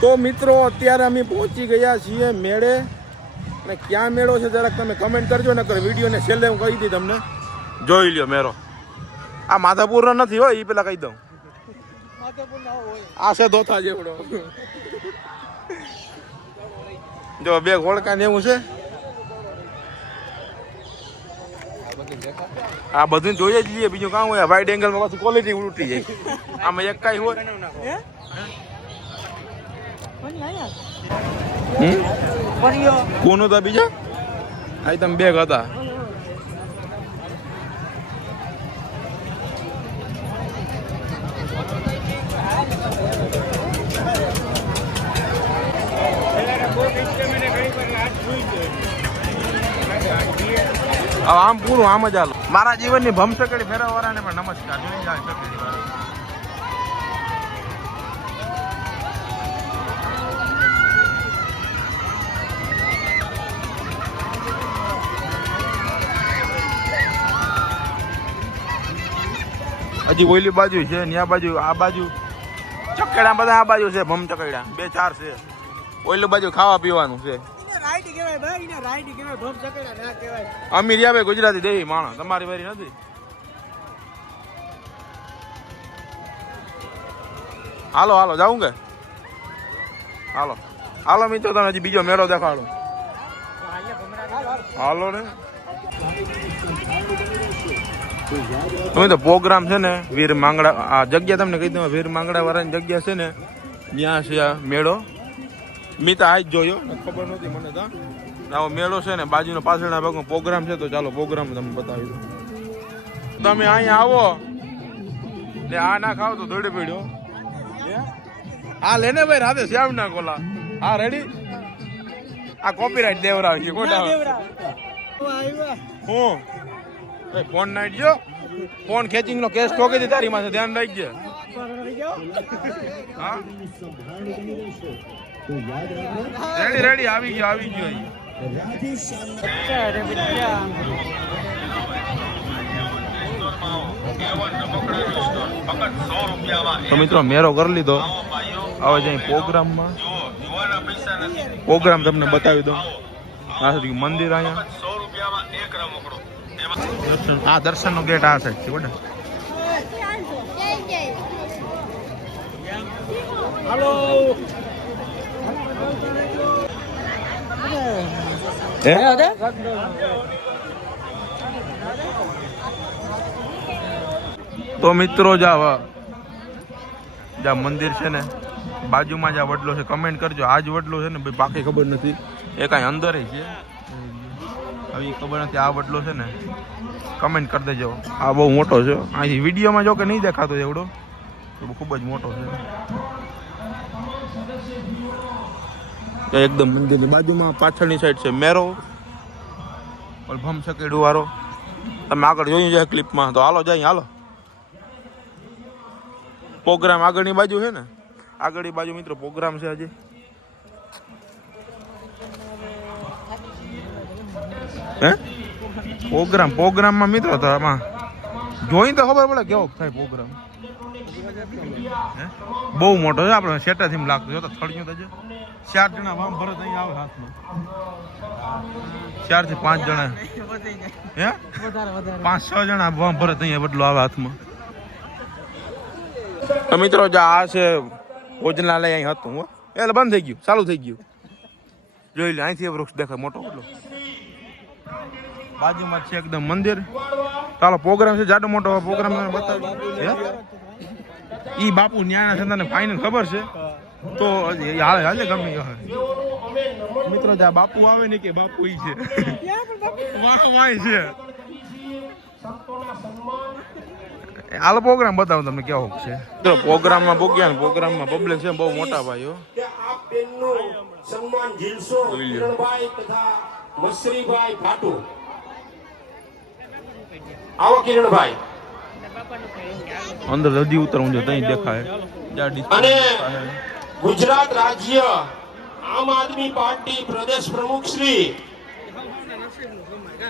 તો મિત્રો અત્યારે અમે પહોંચી ગયા છીએ મેળે, અને ક્યાં મેળો છે જરાક તમે કમેન્ટ કરજો, ને વિડીયોને છેલ્લે હું કહી દી તમને, જોઈ લ્યો મેળો. આ માધાપુરનો નથી હોય, એ પેલા કહી દઉં, આ છે ધોથા જેવડો. જો બે ઘોડકા ને એવું છે, આ બધું જોઈએ જ લઈએ, બીજું કામ હોય. વાઇડ એંગલમાં પાછું ક્વોલિટી ઉલટી જાય, આમાં એક કાંઈ હોય. કોણ હતા બીજા? આ તમે બેગ હતા. આમ પૂરું આમ જ હાલો. મારા જીવનની ભમસકડી ફેરવવાળાને પણ નમસ્કાર. જોઈ જાય સકડી વાળા. હજી ઓઈલી બાજુ છે ને આ બાજુ, આ બાજુ ચકેડા બધા, આ બાજુ છે ભમ ચકેડા 2-4 છે. ઓઈલી બાજુ ખાવા પીવાનું છે. અમીર ભાઈ ગુજરાતી દેવી માણસ, તમારી વારી નથી. હાલો હાલો જાઉં કે હાલો હાલો મિત્રો, તમે હજી બીજો મેળો દેખાડો. હાલો ને તમે તો પ્રોગ્રામ છે ને વીર માંગડા, આ જગ્યા તમને કહી દઉં, વીર માંગડા વાળાની જગ્યા છે ને, ત્યાં છે આ મેળો. મેં તો આ જ જોયો, ખબર નહોતી મને તો. આવો મેળો છે ને, બાજુનો પાછળના ભાગમાં પ્રોગ્રામ છે, તો ચાલો પ્રોગ્રામ તમને બતાવી દઉં. તમે અહીંયા આવો ને આ ના ખાવ તો દોડી પડ્યો. હા લેને ભાઈ, રાતે શ્યામ ના કોલા. હા રેડી. આ કોપીરાઈટ દેવરાવ છે કોટા. હું ફોન નાઈટ જો, ફોન ખેંચિંગ નો કેસ ઠોકી દે તારી માથે, ધ્યાન રાખજે. હા રેડી રેડી, આવી ગયો આવી ગયો. તો મિત્રો મેરો કરી લીધો. હવે જઈ પ્રોગ્રામમાં, પ્રોગ્રામ તમને બતાવી દઉં. આ મંદિર અહીંયા, આ દર્શન નો ગેટ આ સાઈડ છે. બોલે હાલો. તો મિત્રો જા મંદિર છે ને, બાજુમાં જ આ વડલો છે. કમેન્ટ કરજો આ જ વડલો છે ને ભાઈ, બાકી ખબર નથી. એ કાંઈ અંદર છે, હવે ખબર નથી. આ વડલો છે ને, કમેન્ટ કરી દેજો. આ બહુ મોટો છે. અહીંથી વિડીયોમાં જો કે નહીં દેખાતો એવડો, ખૂબ જ મોટો છે. એકદમ મંદિરની બાજુમાં પાછળની સાઈડ છે મેરો, ભમ સકેડું વાળો. તમે આગળ જોયું છે ક્લિપમાં, તો હાલો જાય. હાલો પ્રોગ્રામ આગળની બાજુ છે ને, આગળની બાજુ મિત્રો પ્રોગ્રામ છે હજી. હે પ્રોગ્રામમાં મિત્રો તો આમાં જોઈને તો ખબર પડે કેવો થાય પ્રોગ્રામ. બહુ મોટો છે, આપણે સેટાથી લાગતું જો તો થળિયું તો 4 જણા વામ ભરત અહીં આવે હાથમાં. 4 થી 5 જણા, હે 5-6 જણા વામ ભરત અહીંયા બદલો આવે હાથમાં. તો મિત્રો આ છે ભોજનાલય અહીં હતું. એટલે બંધ થઈ ગયું, ચાલુ થઈ ગયું. જોઈ લે, અહીંથી વૃક્ષ દેખાય મોટો એટલો. બાજુમાં છે એકદમ મંદિર. ચાલો પ્રોગ્રામ છે જાડો મોટો પ્રોગ્રામ બતાવી. ઈ બાપુ ન્યાના છે તને ફાઇનલ ખબર છે તો હાલે હાલે ગમે મિત્રો. જા બાપુ આવે ને કે બાપુ ઈ છે, વાહ વાહ છે. હાલ પ્રોગ્રામ બતાવું તમને કેવો છે. તો પ્રોગ્રામમાં પૂગ્યા ને, પ્રોગ્રામમાં પબ્લિક છે બહુ મોટા ભાઈઓ. સન્માન જીલસો કિરણભાઈ તથા મસરીભાઈ ભાટુ. આવો કિરણભાઈ. અંદર હજી ઉતરવું છે, ત્યાં દેખાય. અને ગુજરાત રાજ્ય આમ આદમી પાર્ટી પ્રદેશ પ્રમુખ શ્રી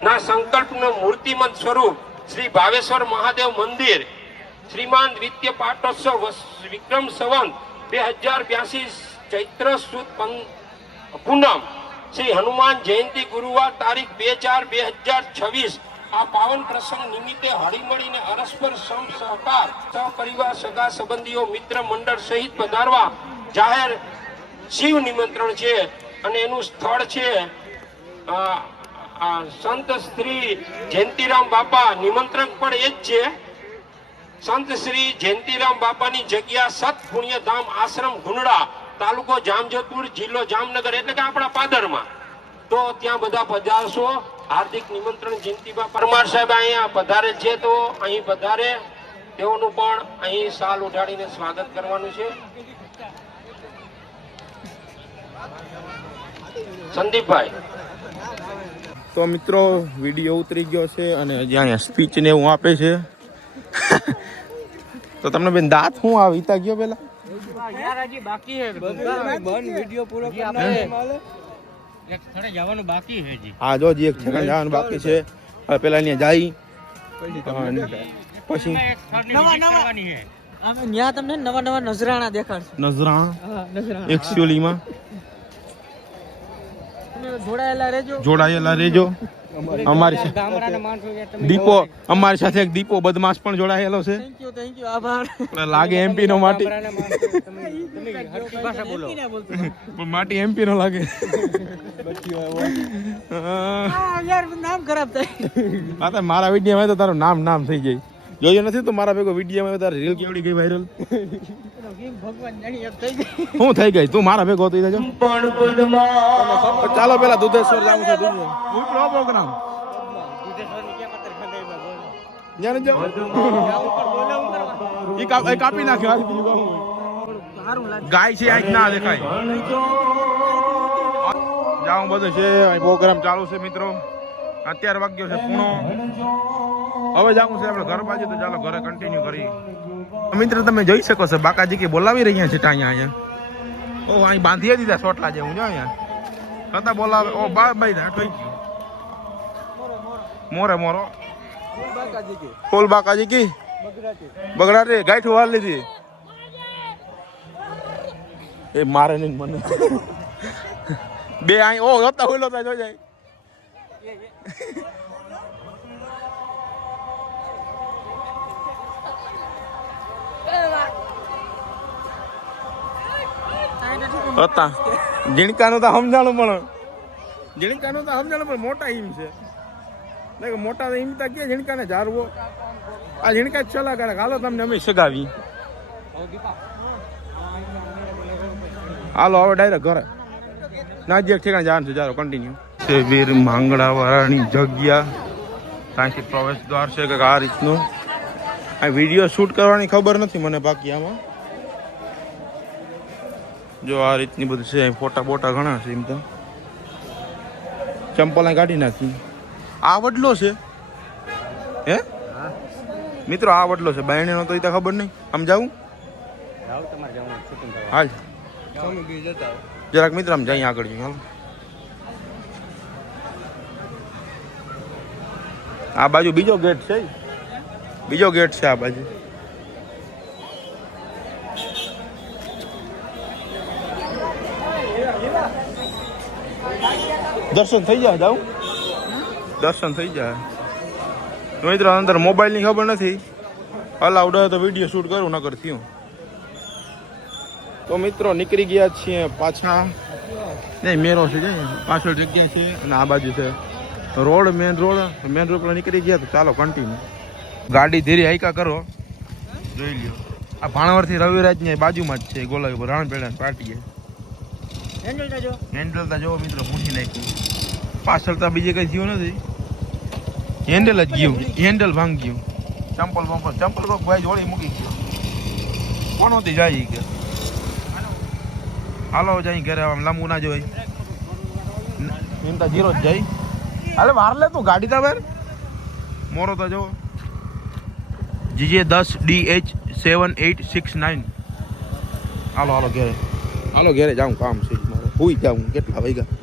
ના સંકલ્પનું મૂર્તિમંત સ્વરૂપ શ્રી ભાવેશ્વર મહાદેવ મંદિર શ્રીમાન દ્વિતીય પાટોત્સવ વિક્રમ સંવત 2082 ચૈત્ર સુદ પૂનમ શ્રી હનુમાન જયંતિ ગુરુવાર તારીખ 2/4/2026 આ પાવન પ્રસંગ નિમિત્તે હળીમળીને અરસ્પર સમ સહકાર સહપરિવાર સગા સંબંધીઓ મિત્ર મંડળ સહિત પધારવા જાહેર શિવ નિમંત્રણ છે અને એનું સ્થળ છે સંત શ્રી જયંતિરામ બાપા. નિમંત્રક પણ એ જ છે. સંત શ્રી જયંતિરામ બાપાની જગ્યા સત પુણ્યધામ આશ્રમ ગુંડળા, તાલુકો જામજોધપુર, જિલ્લો જામનગર, એટલે કે આપણા પાદરમાં. તો ત્યાં બધા પધારશો. હાર્દિક નિમંત્રણ. જયંતિબા પરમાર સાહેબ અહીંયા પધારે છે, તો અહીં પધારે તેઓનું પણ અહીં શાલ ઉઠાડીને સ્વાગત કરવાનું છે. સંદીપભાઈ. તો મિત્રો વિડીયો ઉતરી ગયો છે અને હજી અહીંયા સ્પીચ ને એવું આપે છે. તો તમને બેન દાંત શું આ વીતા ગયો પેલા હા જો એક ઠેકાણે જવાનું બાકી છે. હવે પેલા અહીંયા જાય પછી તમને નવા નવા નજરાણા દેખાડશે. નજરાણા એકચ્યુઅલીમાં જોડાયેલા રહેજો. અમારી દીપો અમારી સાથે એક દીપો બદમાશ પણ જોડાયેલો છે. થેન્ક યુ આભાર. લાગે એમપી નો માટી પણ માટી એમપી નો લાગે. યાર નામ ખરાબ થાય. મારા વિડીયો તો તારું નામ થઈ જાય. જોયો નથી તો મારા ભેગો વિડીયો તારી રીલ કેવડી ગઈ વાયરલ. શું થઈ ગઈ તું મારા ભેગો થઈ જજો. ચાલો પેલા દુધેશ્વર જવું છે. પ્રોગ્રામ કાપી નાખ્યો. ગાય છે આજ ના દેખાય. જાઉં બધું છે પ્રોગ્રામ ચાલુ છે મિત્રો. અત્યારે વાગ્યો છે પૂણો. હવે જાવું છે આપણે ઘર બાજુ. તો ચાલો ઘરે કન્ટિન્યુ કરી. મિત્ર તમે જોઈ શકો છો બાકાજી કે બોલાવી રહ્યા છે અહીંયા. ઓ અહીં બાંધી દીધા સોટલા જેવું જો અહીંયા છતાં બોલાવે. ઓ બાઈ થઈ ગયું. મોરો ફૂલ બાકાજી કી બગડા રે ગાંઠ વાર લીધી. એ મારે નહીં મને બે અહીં ઓ જોતા હોઈલો તા જોઈ જાય. હતા ઝીણકાનું તો સમજાણું પણ મોટા હિમ છે. મોટા તો હિમતા કે ઝીણકાને ઝારવો. આ ઝીણકા જ ચલા કરે. હાલો તમને અમે સગાવી. હાલો હવે ડાયરેક્ટ ઘરે ના જે ઠેકાણે જવાનું છે. ચાલો કન્ટિન્યુ છે. વીર માંગડા વાળાની જગ્યા. ત્યાંથી પ્રવેશ દ્વાર છે કે આ રીતનું. આ વિડીયો શૂટ કરવાની ખબર નથી મને. બાકી આમાં જો આ રીતની બધું છે. ફોટા બોટા ઘણા છે. એમ તો ચંપલ કાઢી નાખી. આ વડલો છે હે મિત્રો? આ વડલો છે. બાયણે નો તો એ તો ખબર નહીં. આમ જાવું હાલ જરાક મિત્ર આમ જઈ આગળ જઈએ. હાલ આ બાજુ બીજો ગેટ છે. આ બાજુ દર્શન થઈ જાય. જાઉં દર્શન થઈ જાય. મિત્રો અંદર મોબાઈલની ખબર નથી. અલાઉડ હોય તો વિડીયો શૂટ કરું નકર થયું. તો મિત્રો નીકળી ગયા છીએ પાછા. નહીં મેરો છે પાછળ જગ્યા છે અને આ બાજુ છે રોડ. મેન રોડ પર નીકળી ગયા. તો ચાલો કન્ટિન્યુ. ગાડી ધીરે હાઈકા કરો. જોઈ લ્યો આ ભાણવરથી રવિરાજ ની બાજુમાં જ છે. ગોલાવી પર રાણપેડા પાર્ટી. હેન્ડલ જો મિત્રો પૂછી નાખ્યું. પાછળ તો બીજે કઈ થયું નથી. હેન્ડલ જ ગયું. હેન્ડલ ભાંગ ગયું. ચંપલ કોક ભાઈ જોડી મૂકી ગયો. કોણોથી જાય કે હાલો જાય ઘરે. આમ લાંબુ ના જોઈ. એમ તો જીરો જ જાય. અરે વાર લે તું ગાડી તા બાર. મોરો તો જો GJ10DH7869. હાલો ઘેરે જાઉં કામ છે મારે. હુઈ જાઉં. કેટલા વાગ્યા?